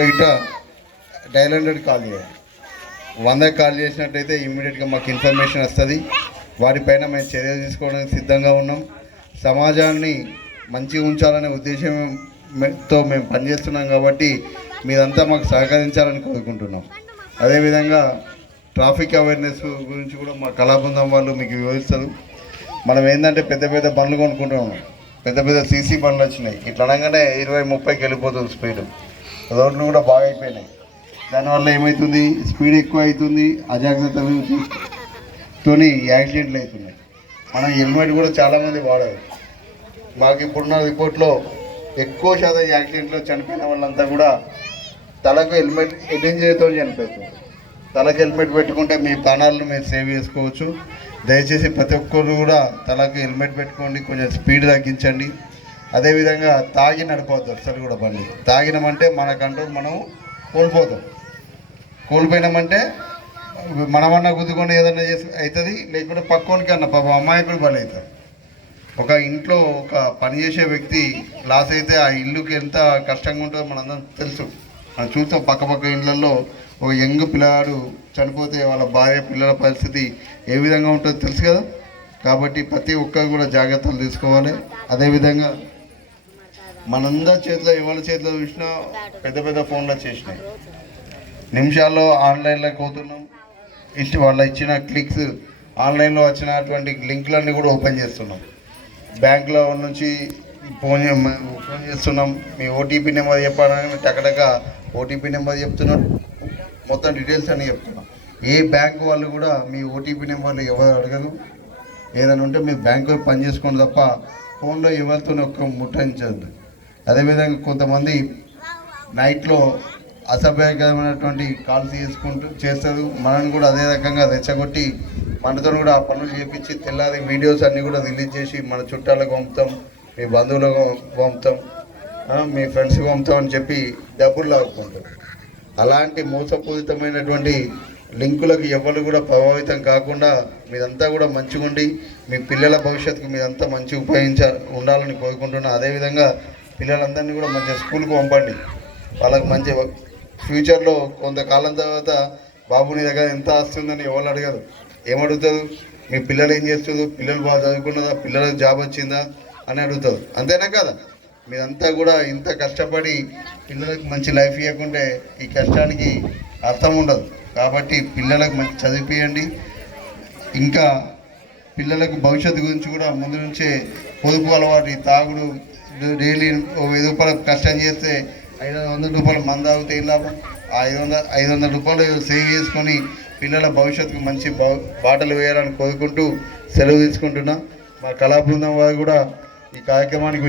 ఇట dial 100 call చేయాలి. 100 call చేసినట్టయితే ఇమ్మీడియట్గా మాకు ఇన్ఫర్మేషన్ వస్తుంది. వాటిపైన మేము చర్యలు తీసుకోవడానికి సిద్ధంగా ఉన్నాం. సమాజాన్ని మంచిగా ఉంచాలనే ఉద్దేశంతో మేము పనిచేస్తున్నాం కాబట్టి మీరంతా మాకు సహకరించాలని కోరుకుంటున్నాం. అదేవిధంగా ట్రాఫిక్ అవేర్నెస్ గురించి కూడా మా కళాబృందం వాళ్ళు మీకు వివరిస్తారు. మనం ఏంటంటే పెద్ద పెద్ద బండ్లు కొనుక్కుంటున్నాం, పెద్ద పెద్ద సీసీ బండ్లు వచ్చినాయి. ఇట్లా అనగానే 20-30కి వెళ్ళిపోతుంది స్పీడ్. రోడ్లు కూడా బాగా అయిపోయినాయి. దానివల్ల ఏమవుతుంది, స్పీడ్ ఎక్కువ అవుతుంది, అజాగ్రత్తతోని యాక్సిడెంట్లు అవుతున్నాయి. మనం హెల్మెట్ కూడా చాలామంది వాడరు. మాకు ఇప్పుడున్న రిపోర్ట్లో ఎక్కువ శాతం యాక్సిడెంట్లో చనిపోయిన వాళ్ళంతా కూడా తలకు హెల్మెట్ ఎడ్డించేతో చనిపోతుంది. తలకు హెల్మెట్ పెట్టుకుంటే మీ ప్రాణాలను మీరు సేవ్ చేసుకోవచ్చు. దయచేసి ప్రతి ఒక్కరు కూడా తలకు హెల్మెట్ పెట్టుకోండి, కొంచెం స్పీడ్ తగ్గించండి. అదేవిధంగా తాగి నడపవద్దు అసలు కూడా బండి. తాగినామంటే మన కంట్రోల్ మనం కోల్పోయినామంటే మనమన్నా గుద్దుకొని ఏదన్నా చేసి అవుతుంది, లేకుంటే పక్కోనికి అన్న పాపం అమాయకుడు బలి అవుతారు. ఒక ఇంట్లో ఒక పనిచేసే వ్యక్తి లాస్ అయితే ఆ ఇల్లుకి ఎంత కష్టంగా ఉంటుందో మనందరం తెలుసు. మనం చూస్తాం పక్కపక్క ఇళ్ళల్లో ఒక యంగ్ పిల్లవాడు చనిపోతే వాళ్ళ భార్య పిల్లల పరిస్థితి ఏ విధంగా ఉంటుందో తెలుసు కదా. కాబట్టి ప్రతి ఒక్కరు కూడా జాగ్రత్తలు తీసుకోవాలి. అదేవిధంగా మనందరి చేతిలో ఎవరి చేతిలో చూసినా పెద్ద పెద్ద ఫోన్లు వచ్చేసినాయి. నిమిషాల్లో ఆన్లైన్లోకి పోతున్నాం. వాళ్ళ ఇచ్చిన క్లిక్స్, ఆన్లైన్లో వచ్చినటువంటి లింకులన్నీ కూడా ఓపెన్ చేస్తున్నాం. బ్యాంకులో నుంచి ఫోన్ చేస్తున్నాం. మీ ఓటీపీ నెంబర్ చెప్పాలని టకటక ఓటీపీ నెంబర్ చెప్తున్నాం. మొత్తం డీటెయిల్స్ అన్నీ చెప్తున్నాం. ఏ బ్యాంకు వాళ్ళు కూడా మీ ఓటీపీ నెంబర్లు ఎవరు అడగదు. ఏదైనా ఉంటే మీ బ్యాంకు పని చేసుకోండి తప్ప ఫోన్లో ఎవరితో ఒక్క ముట్టించద్దు. అదేవిధంగా కొంతమంది నైట్లో అసభ్యకరమైనటువంటి కాల్స్ చేస్తారు. మనల్ని కూడా అదే రకంగా రెచ్చగొట్టి మనతో కూడా ఆ పనులు చేపించి తెల్లారి వీడియోస్ అన్నీ కూడా రిలీజ్ చేసి మన చుట్టాలకు పంపుతాం, మీ బంధువులకు పంపుతాం, మీ ఫ్రెండ్స్కి పంపుతాం అని చెప్పి డబ్బులు లాగుకుంటారు. అలాంటి మోసపూరితమైనటువంటి లింకులకు ఎవరు కూడా ప్రభావితం కాకుండా మీరంతా కూడా మంచిగా ఉండి మీ పిల్లల భవిష్యత్తుకు మీరంతా మంచిగా ఉండాలని కోరుకుంటున్నాను. అదేవిధంగా పిల్లలందరినీ కూడా మంచిగా స్కూల్కి పంపండి. వాళ్ళకి మంచి ఫ్యూచర్లో కొంతకాలం తర్వాత బాబు నీ దగ్గర ఎంత వస్తుందని ఎవరు అడగదు. ఏమడుగుతారు, మీ పిల్లలు ఏం చేస్తారు, పిల్లలు బాగా చదువుకున్నదా, పిల్లలకు జాబ్ వచ్చిందా అని అడుగుతారు. అంతేనా కదా. మీరంతా కూడా ఇంత కష్టపడి పిల్లలకు మంచి లైఫ్ ఇవ్వకుంటే ఈ కష్టానికి అర్థం ఉండదు. కాబట్టి పిల్లలకు మంచి చదివిపియండి. ఇంకా పిల్లలకు భవిష్యత్తు గురించి కూడా ముందు నుంచే పొదుపు అలవాటు, తాగుడు డైలీ 5 రూపాయలు కష్టం చేస్తే 500 రూపాయలు మందు తాగితే ఏం లాభం. 500 రూపాయలు సేవ్ చేసుకొని పిల్లల భవిష్యత్తుకు మంచి బాటలు వేయాలని కోరుకుంటూ సెలవు తీసుకుంటున్నా. మా కళాబృందం వారు కూడా ఈ కార్యక్రమానికి